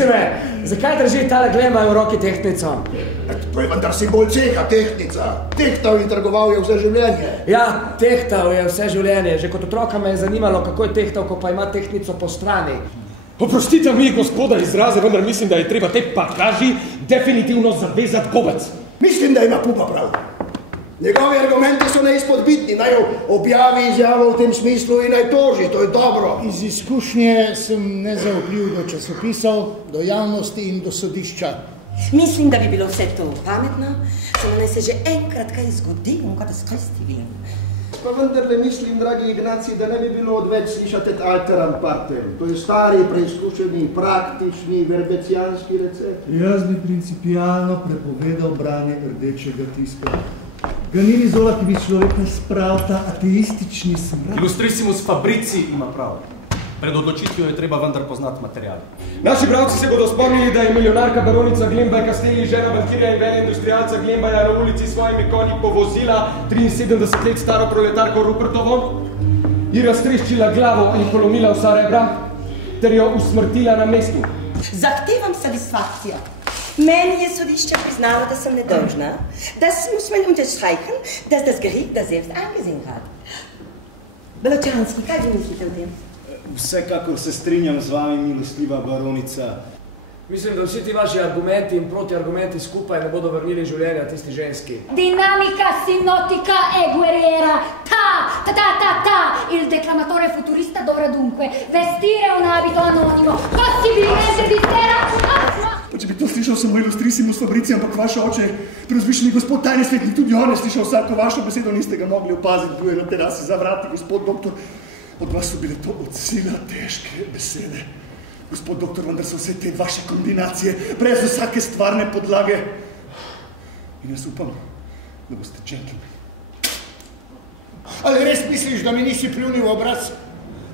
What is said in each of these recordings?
Opisi me, zakaj drži tale glema v roki tehtnico? To je vendar simbol ceha, tehtnica. Tehtal in trgoval je vse življenje. Ja, tehtal je vse življenje. Že kot otroka me je zanimalo, kako je tehtal, ko pa ima tehtnico po strani. Oprostite mi, gospoda, izraze, vendar mislim, da je treba te pakaži definitivno zavezati gobec. Mislim, da ima pupa prav. Njegovi argumenti so neizpodbitni, naj objavi izjavo v tem smislu in naj toži, to je dobro. Iz izkušnje sem nezaupljiv do časopisov, do javnosti in do sodišča. Mislim, da bi bilo vse to pametno, samo naj se že enkrat kaj zgodi, kot da skristi vim. Pa vendarle mislim, dragi Ignaci, da ne bi bilo odveč slišati et alteram partem. To je stari, preizkušeni, praktični, verbecijanski recept. Jaz bi principialno prepovedal branje rdečega tiska. Ganini Zola, ki bi človeka spravil ta ateistični smrad. Illustrissimus Fabrici ima prav. Pred odločitvijo je treba vendar poznati material. Naši bralci se bodo spomnili, da je milijonarka baronica Glembaj Castelli, žena bankirja in veleindustrialca Glembaja na ulici s svojimi konji povozila 73 let staro proletarko Rupertovo, ji raztreščila glavo in polomila vsa rebra, ter jo usmrtila na mestu. Zahtevam satisfakcijo. Meni je sodišče priznalo, da sem nedolžna. Das muss man unterstreichen, dass das Gericht das selbst angesehen hat. Beločanski, kaj vi mislite o tem? Vsekakor se strinjam z vami, milostljiva baronica. Mislim, da vsi ti vaši argumenti in protiargumenti skupaj ne bodo vrnili življenja tisti ženski. Dinamica sinottica e guerriera. Ta. Il declamatore futurista dovrà dunque vestire un abito anonimo, possibilmente di sera. Pa če bi to slišal samo Illustrissimus Fabrici, ampak vaš oče, preuzvišeni gospod tajni svetnik, tudi on je slišal vsako vašo besedo, niste ga mogli opaziti, bil je na terasi za vrati, gospod doktor. Od vas so bile to od sila težke besede. Gospod doktor, vendar so vse te vaše kombinacije, brez vsake stvarne podlage. In jaz upam, da boste džentlmen. Ali res misliš, da mi nisi pljunil v obraz?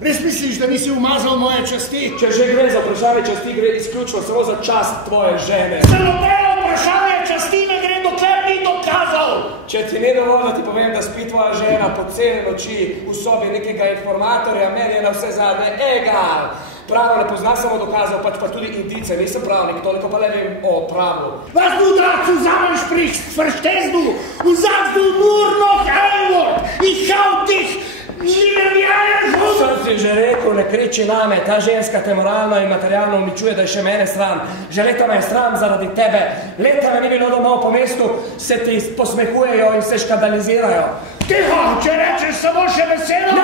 Res misliš, da nisi umazal moje časti? Če že gre za vprašanje časti, gre izključno samo za čast tvoje žene. Za nobeno vprašanje časti ne gre, dokler ni dokazal! Če ti ne dovolj, da ti povem, da spi tvoja žena po cele noči v sobi nekega informatorja, meni je na vse zadnje egal. Pravo ne pozna samo dokazov, pač pa tudi indice, nisem pravnik, toliko pa le vem o pravu. Was du da zusammensprichst, verstehst du? Du sagst du nur noch ein Wort. Ich hau dich nieder wie einen Hund. Sem ti že rekel, ne kriči name, ta ženska te moralno in materialno uničuje, da je še mene sram. Že leta me je sram zaradi tebe. Leta me ni bilo domov po mestu, se ti posmehujejo in se škandalizirajo. Tiho, če rečeš samo še besedo.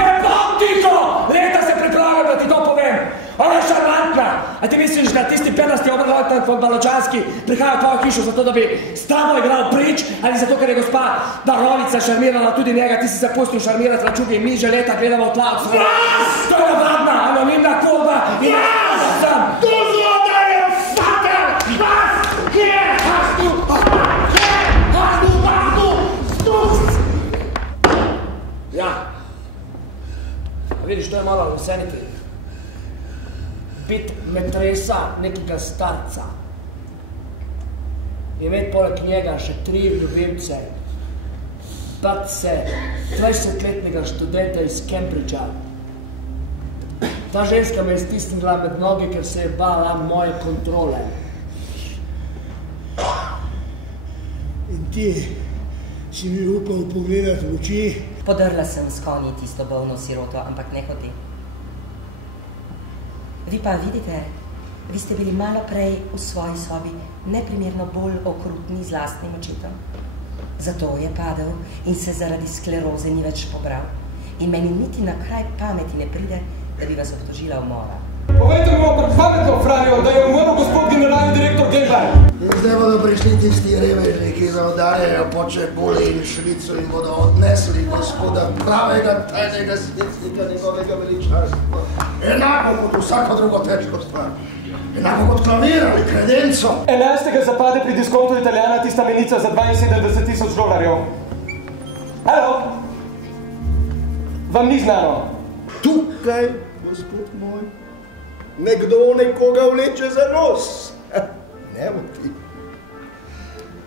Ne bom tiho! Leta se pripravljam, da ti to povem. Ona je šarmantna. A ti misliš, da tisti penasti obrlojtant von Baločanski prihaja v tvojo hišo zato, da bi s tamo igral prič, ali zato, ker je gospa Baronica šarmirala tudi njega, ti si se pustil šarmirati na čugi in mi že leta gledamo v tla. Was? To je navadna, anonimna kurva in sam. Du zlodajev Vater! Was? Kje hast du? Ja. Vidiš, to je malo veseniti. Bit metresa nekega starca. Imeti poleg njega še 3 ljubimce. Bat se 20-letnega študenta iz Cambridgea. Ta ženska me je stisnila med nogi, ker se je bala moje kontrole. In ti si mi upal pogledati v oči? Podrla sem s konji tisto bolno siroto, ampak ne hoti. Vi pa vidite, vi ste bili malo prej v svoji sobi neprimerno bolj okrutni z lastnim očetom. Zato je padel in se zaradi skleroze ni več pobral. In meni niti na kraj pameti ne pride, da bi vas obtožila umora. Povejte mi pred pametno, Franjo, da je umrl gospod generalni direktor Gembaj. In zdaj bodo prišli tisti reveži, ki zaudarjajo počebule in švico in bodo odnesli gospoda pravega tajnega svetnika njegovega veličarstva. Enako kot vsako drugo težko stvar. Enako kot klavir ali kredenco. 11. zapade pri diskontu Italijana tista menica za $72,000. Halo? Vam ni znano? Tukaj, gospod moj, nekdo nekoga vleče za nos. Ne bo ti.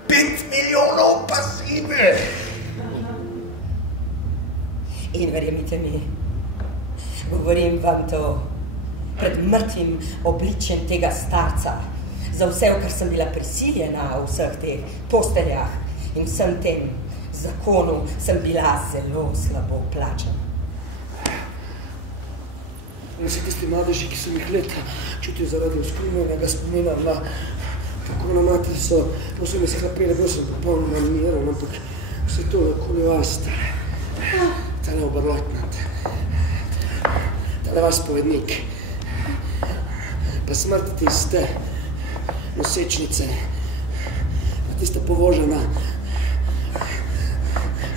5 milijonov pasive. In verjemite mi, govorim vam to pred mrtvim obličjem tega starca. Za vse, v kar sem bila prisiljena v vseh teh posteljah in vsem tem zakonu, sem bila zelo slabo plačana. Vsi tisti mladeži, ki sem jih leta čutil zaradi uskrivljenega spomina na tako na mater, so posebej se hlapeli, bolj sem popolnoma miren, ampak vse to okoli vas, tale oberlojtnant, tale vas povednik, pa smrt tiste nosečnice, pa tista povožena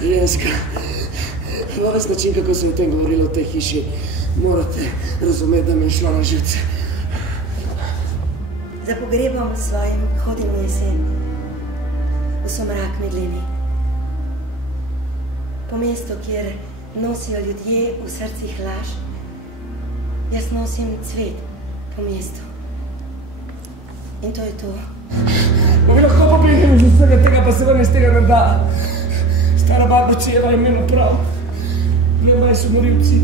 ženska. Na ves način, kako sem o tem govorila v tej hiši, morate razumeti, da mi je šlo na živce. Za pogrebom svojim hodim v jesen, v somrak medleni. Po mestu, kjer nosijo ljudje v srcih laž, jaz nosim cvet po mestu. In to je to. Pa bi lahko pobegnemo iz vsega tega, pa se vam iz tega ne da. Stara babičeva je imela prav. Bili moji so morilci.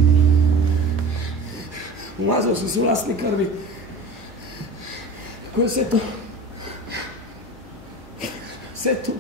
Umazal sem se v lastni krvi. Kako je vse to? Vse to.